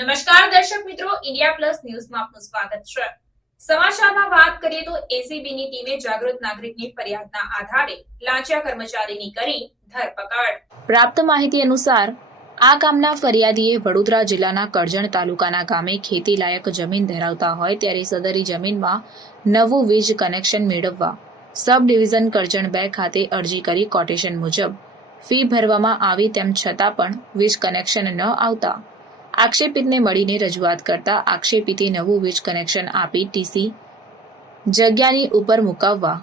દર્શક મિત્રો, India plus ન્યૂઝમાં આપનું સ્વાગત છે. સમાચારમાં વાત કરીએ તો એસીબીની ટીમે જાગૃત નાગરિકની ફરિયાદના આધારે લાંચિયા કર્મચારીની કરી ધરપકડ. પ્રાપ્ત માહિતી અનુસાર, આ કામના ફરિયાદીએ વડોદરા જિલ્લાના કરજણ તાલુકાના ગામે ખેતી લાયક જમીન ધરાવતા હોય ત્યારે સદરી જમીનમાં નવું વીજ કનેક્શન મેળવવા સબ ડિવિઝન કરજણ બે ખાતે અરજી કરી કોટેશન મુજબ ફી ભરવામાં આવી તેમ છતાં પણ વીજ કનેક્શન ન આવતા આક્ષેપિતને મળીને રજૂઆત કરતા આક્ષેપિતે નવું વીજ કનેક્શન આપી ટીસી જગ્યાની ઉપર મુકાવવા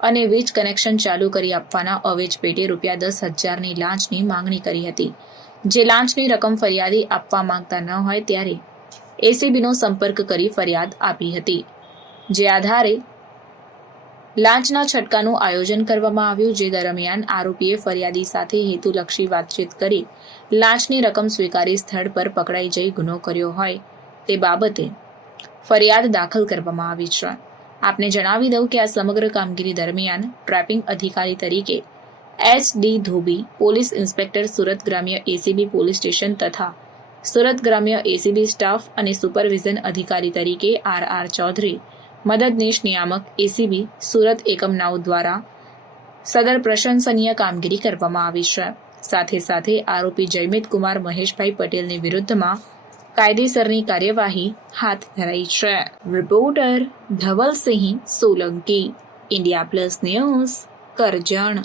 અને વીજ કનેક્શન ચાલુ કરી આપવાના અવેજ પેટે રૂપિયા દસ હજારની લાંચની માંગણી કરી હતી. જે લાંચની રકમ ફરિયાદી આપવા માંગતા ન હોય ત્યારે એસીબીનો સંપર્ક કરી ફરિયાદ આપી હતી. જે આધારે લાંચના છટકાનું આયોજન કરવામાં આવ્યું, જે દરમિયાન આરોપીએ ફરિયાદી સાથે હેતુલક્ષી વાતચીત કરી લાંચની રકમ સ્વીકારી સ્થળ પર પકડાઈ જઈ ગુનો કર્યો હોય તે બાબતે ફરિયાદ દાખલ કરવામાં આવી છે. આપને જણાવી દઉં કે આ સમગ્ર કામગીરી દરમિયાન ટ્રેપિંગ અધિકારી તરીકે S D Dhobi, police inspector Surat ગ્રામ્ય એસીબી પોલીસ સ્ટેશન તથા સુરત ગ્રામ્ય એસીબી સ્ટાફ અને સુપરવિઝન અધિકારી તરીકે આર આર ચૌધરી મદદનીશ નિયામક એસીબી સુરત એકમ નાવ દ્વારા સદર પ્રશંસનીય કામગીરી કરવામાં આવી છે. સાથે સાથે આરોપી જયમિત કુમાર મહેશભાઈ પટેલની વિરુદ્ધમાં કાયદેસરની કાર્યવાહી હાથ ધરાઈ છે. Reporter Dhavalsinh Solanki, India plus news, Karjan.